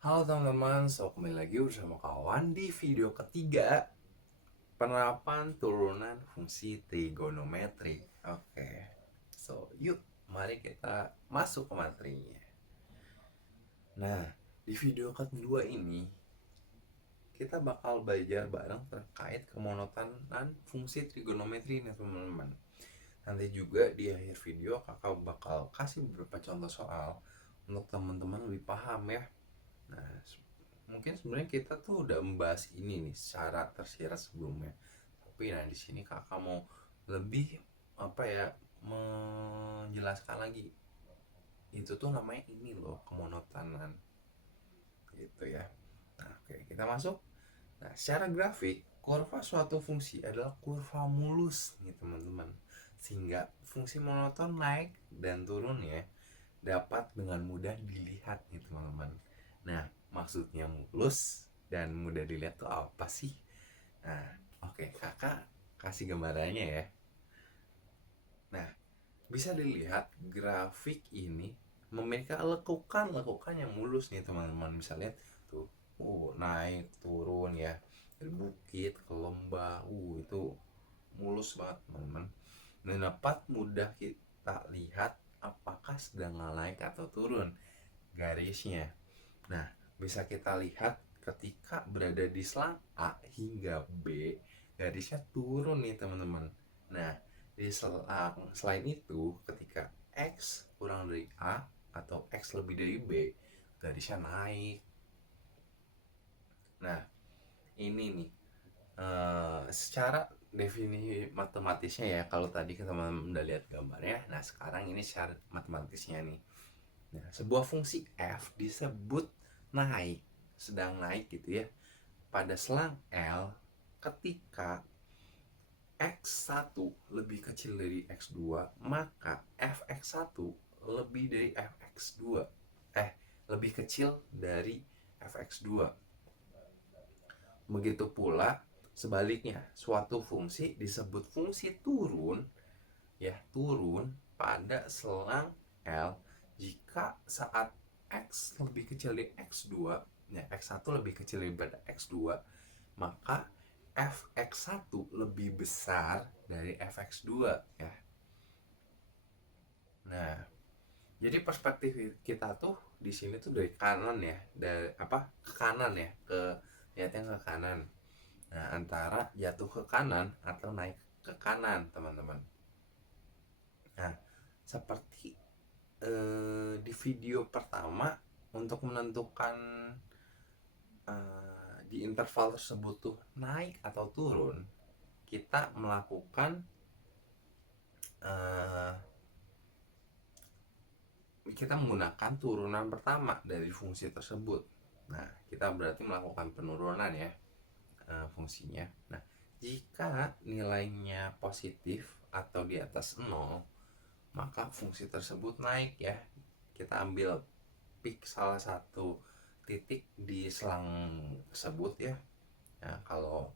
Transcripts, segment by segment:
Halo teman-teman, kembali lagi bersama kawan di video ketiga penerapan turunan fungsi trigonometri. Oke, yuk mari kita masuk ke materinya. Nah, di video kedua ini kita bakal belajar bareng terkait kemonotonan fungsi trigonometri nih teman-teman. Nanti juga di akhir video kakak bakal kasih beberapa contoh soal untuk teman-teman lebih paham ya. Nah, mungkin sebenarnya kita tuh udah membahas ini nih secara tersirat sebelumnya. Tapi nah di sini kakak mau lebih apa ya menjelaskan lagi. Itu tuh namanya ini loh kemonotonan gitu ya. Nah, oke, kita masuk. Nah, secara grafik, kurva suatu fungsi adalah kurva mulus nih teman-teman. Sehingga fungsi monoton naik dan turunnya dapat dengan mudah dilihat nih teman-teman. Nah, maksudnya mulus dan mudah dilihat tuh apa sih? Nah, oke, kakak kasih gambarannya ya. Nah, bisa dilihat grafik ini memiliki lekukan-lekukan yang mulus nih teman-teman. Bisa lihat tuh, naik turun ya dari bukit ke lembah, itu mulus banget teman-teman. Dan dapat mudah kita lihat apakah sedang naik atau turun garisnya. Nah, bisa kita lihat ketika berada di selang A hingga B, garisnya turun nih teman-teman. Nah, di selang selain itu, ketika X kurang dari A atau X lebih dari B, garisnya naik. Nah, ini nih secara definisi matematisnya ya, kalau tadi teman-teman udah lihat gambarnya, nah sekarang ini secara matematisnya nih. Nah, sebuah fungsi f disebut naik, sedang naik gitu ya, pada selang L ketika X1 lebih kecil dari X2, maka Fx1 lebih dari Fx2. Lebih kecil dari Fx2. Begitu pula sebaliknya, suatu fungsi disebut fungsi turun ya, turun pada selang L jika saat X lebih kecil dari X2 ya, X1 lebih kecil daripada X2, maka Fx1 lebih besar dari Fx2 ya. Nah, jadi perspektif kita tuh di sini tuh dari kanan ya, dari apa ke kanan ya, ke lihatnya ke kanan. Nah, antara jatuh ke kanan atau naik ke kanan teman-teman. Nah, seperti di video pertama, untuk menentukan di interval tersebut tuh naik atau turun, kita melakukan eh, kita menggunakan turunan pertama dari fungsi tersebut. Nah, kita berarti melakukan penurunan ya, fungsinya. Nah, jika nilainya positif atau di atas 0, maka fungsi tersebut naik ya. Kita ambil pick salah satu titik di selang tersebut ya. Nah, kalau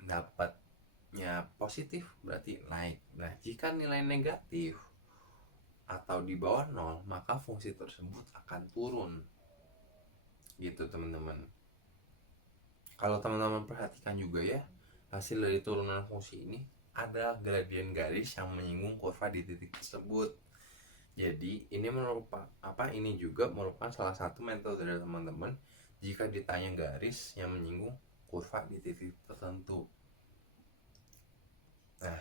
dapatnya positif berarti naik. Nah, jika nilai negatif atau di bawah 0, maka fungsi tersebut akan turun. Gitu teman-teman. Kalau teman-teman perhatikan juga ya, hasil dari turunan fungsi ini ada gradien garis yang menyinggung kurva di titik tersebut. Jadi ini juga merupakan salah satu metode dari teman-teman jika ditanya garis yang menyinggung kurva di titik tertentu. Nah,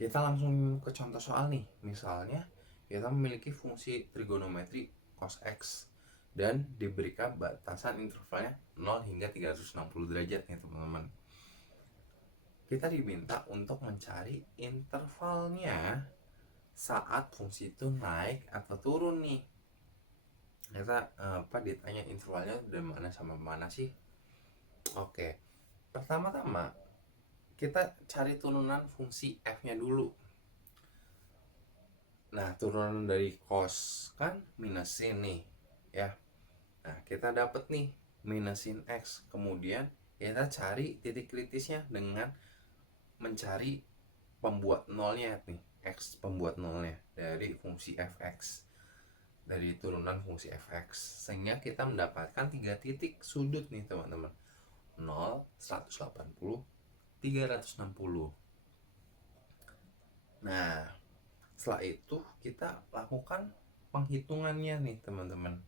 kita langsung ke contoh soal nih. Misalnya kita memiliki fungsi trigonometri cos x dan diberikan batasan intervalnya 0 hingga 360 derajat nih teman-teman. Kita diminta untuk mencari intervalnya saat fungsi itu naik atau turun nih. Kita ditanya intervalnya dari mana sama mana sih? Oke, pertama-tama kita cari turunan fungsi f-nya dulu. Nah, turunan dari cos kan minusin nih ya. Nah, kita dapat nih minusin x. Kemudian kita cari titik kritisnya dengan mencari pembuat nolnya nih, x pembuat nolnya dari fungsi fx. dari turunan fungsi fx, sehingga kita mendapatkan 3 titik sudut nih teman-teman. 0, 180, 360. Nah, setelah itu kita lakukan penghitungannya nih teman-teman,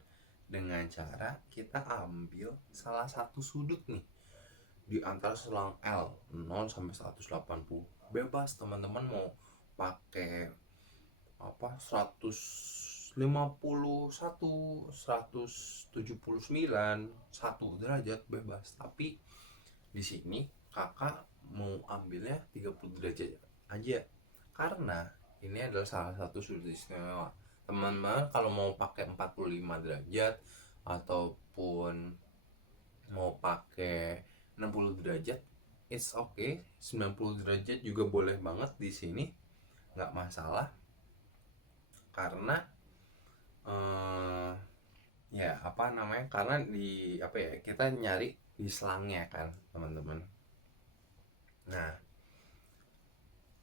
dengan cara kita ambil salah satu sudut nih di antara selang L 0 sampai 180. Bebas teman-teman mau pakai apa 151, 179, 1 derajat, bebas. Tapi di sini kakak mau ambilnya 30 derajat aja, karena ini adalah salah satu sudut istimewa. Teman-teman kalau mau pakai 45 derajat ataupun mau pakai 60 derajat, it's okay. 90 derajat juga boleh banget di sini, nggak masalah. Karena ya apa namanya, karena di apa ya, kita nyari di selangnya kan teman-teman. Nah,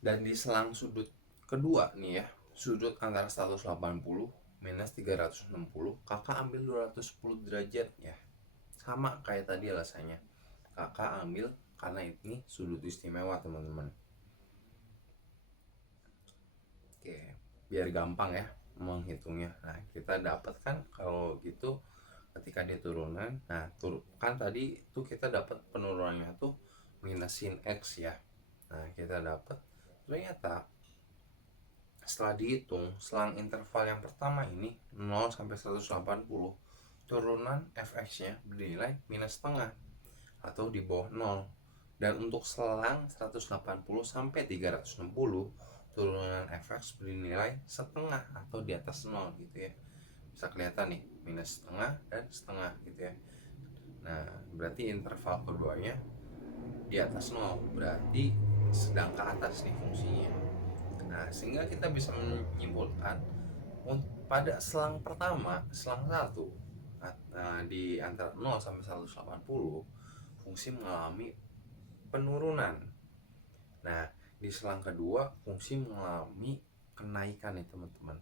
dan di selang sudut kedua nih ya, sudut antara 180 minus 360, kakak ambil 210 derajat ya. Sama kayak tadi alasannya, kakak ambil karena ini sudut istimewa teman-teman. Oke, biar gampang ya menghitungnya. Nah, kita dapatkan kalau gitu ketika di turunan. Nah, kan tadi tuh kita dapat penurunannya tuh minus sin x ya. Nah, kita dapat ternyata setelah dihitung selang interval yang pertama ini 0 sampai 180, turunan fx-nya bernilai minus setengah atau di bawah 0. Dan untuk selang 180 sampai 360, turunan fx bernilai setengah atau di atas 0 gitu ya. Bisa kelihatan nih, minus setengah dan setengah gitu ya. Nah, berarti interval keduanya di atas 0, berarti sedang ke atas nih fungsinya. Nah, sehingga kita bisa menyimpulkan pada selang pertama, selang 1, di antara 0 sampai 180, fungsi mengalami penurunan. Nah, di selang kedua fungsi mengalami kenaikan nih teman-teman.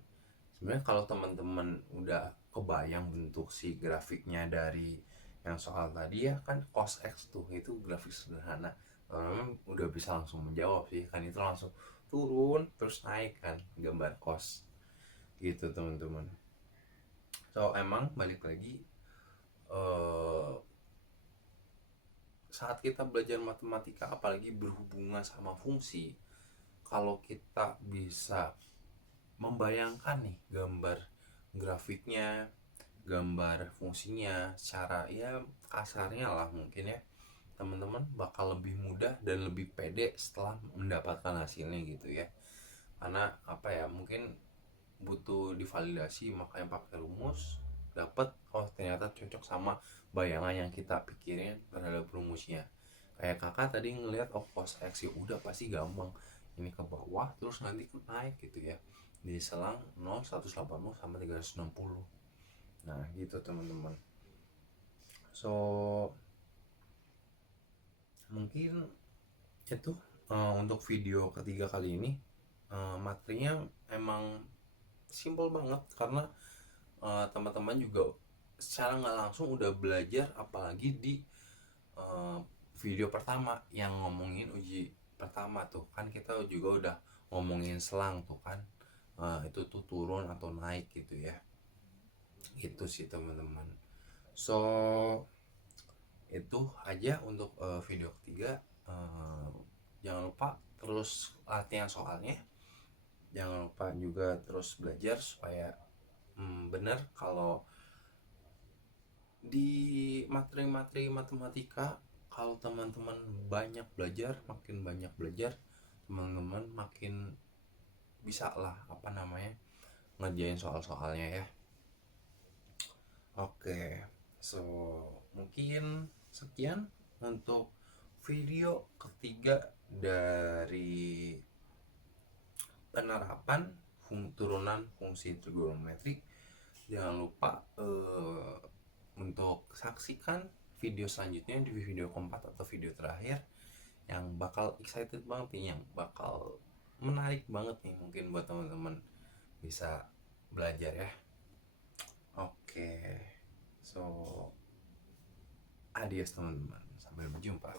Sebenarnya kalau teman-teman udah kebayang bentuk si grafiknya dari yang soal tadi ya, kan cos x tuh itu grafik sederhana, udah bisa langsung menjawab sih kan, itu langsung turun terus naik kan gambar cos gitu teman-teman. So emang balik lagi, saat kita belajar matematika apalagi berhubungan sama fungsi, kalau kita bisa membayangkan nih gambar grafiknya, gambar fungsinya secara ya kasarnya lah mungkin ya, teman-teman bakal lebih mudah dan lebih pede setelah mendapatkan hasilnya gitu ya. Karena apa ya, mungkin butuh divalidasi, makanya pakai rumus, dapat oh ternyata cocok sama bayangan yang kita pikirin terhadap rumusnya. Kayak kakak tadi ngelihat oh cos x, ya udah pasti gampang, ini ke bawah terus nanti naik gitu ya di selang 0, 180 sama 360. Nah gitu teman-teman. So mungkin itu untuk video ketiga kali ini. Materinya emang simple banget karena teman-teman juga secara nggak langsung udah belajar, apalagi di video pertama yang ngomongin uji pertama tuh kan kita juga udah ngomongin selang tuh kan, itu tuh turun atau naik gitu ya. Itu sih teman-teman. So itu aja untuk video ketiga. Jangan lupa terus latihan soalnya, jangan lupa juga terus belajar supaya benar kalau di materi-materi matematika. Kalau teman-teman banyak belajar, makin banyak belajar, teman-teman makin bisa lah apa namanya ngerjain soal-soalnya ya. Oke, so mungkin sekian untuk video ketiga dari penerapan turunan fungsi trigonometrik. Jangan lupa untuk saksikan video selanjutnya di video keempat atau video terakhir yang bakal excited banget nih, yang bakal menarik banget nih mungkin buat teman-teman bisa belajar ya. Oke, so adios teman-teman, sampai berjumpa.